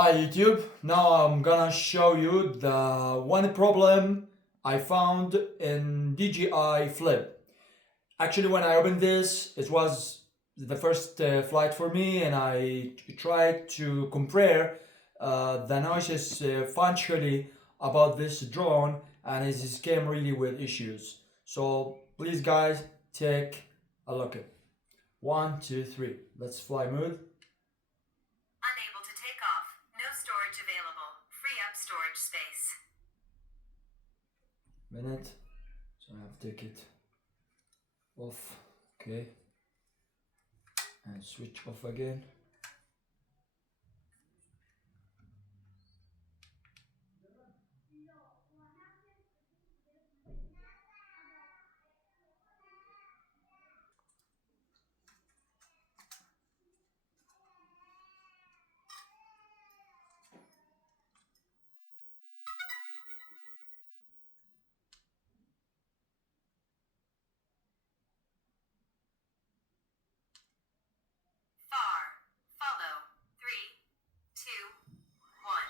Hi YouTube, now I'm gonna show you the one problem I found in DJI Flip. Actually, when I opened this, it was the first flight for me, and I tried to compare the noises functionally about this drone, and it just came really with issues. So please guys, take a look at 1, 2, 3. Let's fly mode. Unable to take off. No storage available. Free up storage space. Minute. So I have to take it off. Okay. And switch off again. Far. Follow. 3, 2, 1.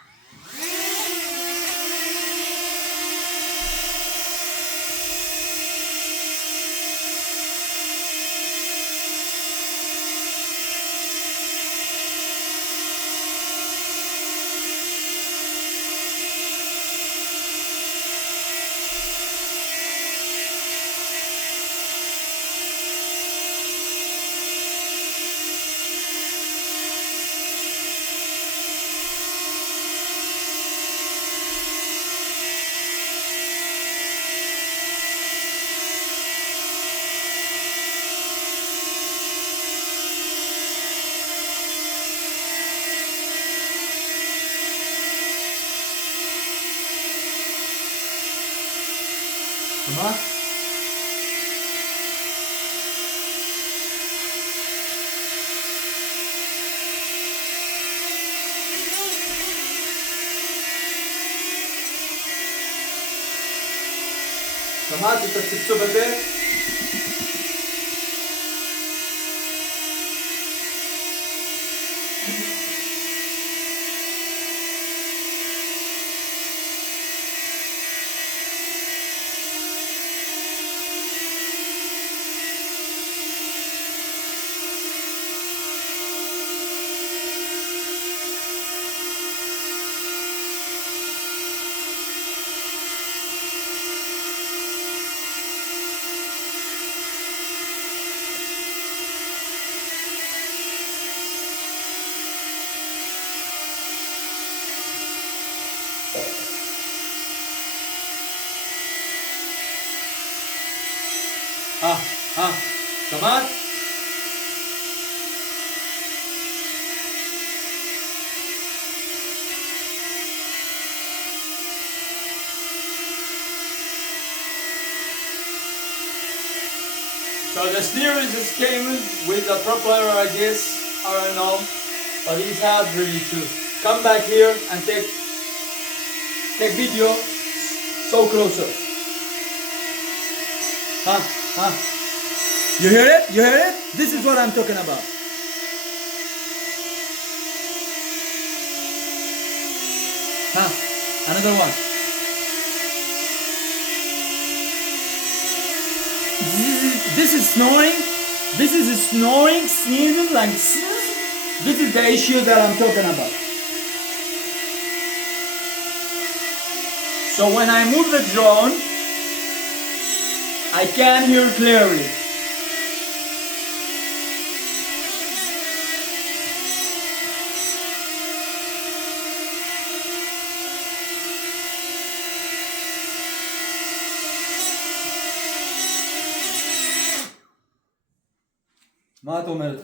Come on. سمعت التسبسبة ده؟ ها سمعت؟ So the steering is came with the propeller, I guess. I don't know, but it's hard really to come back here and take video so closer. Huh? You hear it? You hear it? This is what I'm talking about. Another one. This is snoring. This is snoring, sneezing, like this is the issue that I'm talking about. So when I move the drone, I can hear clearly. ما تؤمر